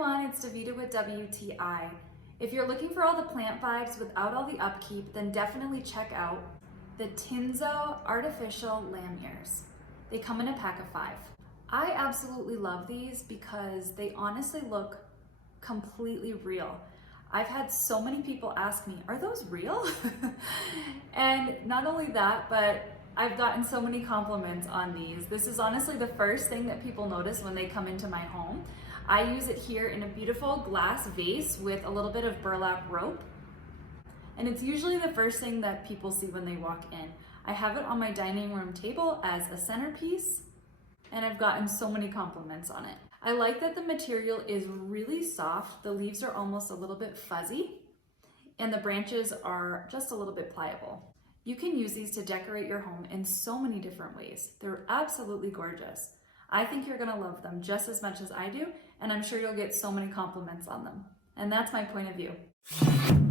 everyone, it's Davida with WTI. If you're looking for all the plant vibes without all the upkeep, then definitely check out the Tinsow artificial lamiers. They come in a pack of 5. I absolutely love these because they honestly look completely real. I've had so many people ask me, are those real? And not only that, but I've gotten so many compliments on these. This is honestly the first thing that people notice when they come into my home. I use it here in a beautiful glass vase with a little bit of burlap rope. And it's usually the first thing that people see when they walk in. I have it on my dining room table as a centerpiece, and I've gotten so many compliments on it. I like that the material is really soft. The leaves are almost a little bit fuzzy, and the branches are just a little bit pliable. You can use these to decorate your home in so many different ways. They're absolutely gorgeous. I think you're gonna love them just as much as I do, and I'm sure you'll get so many compliments on them. And that's my point of view.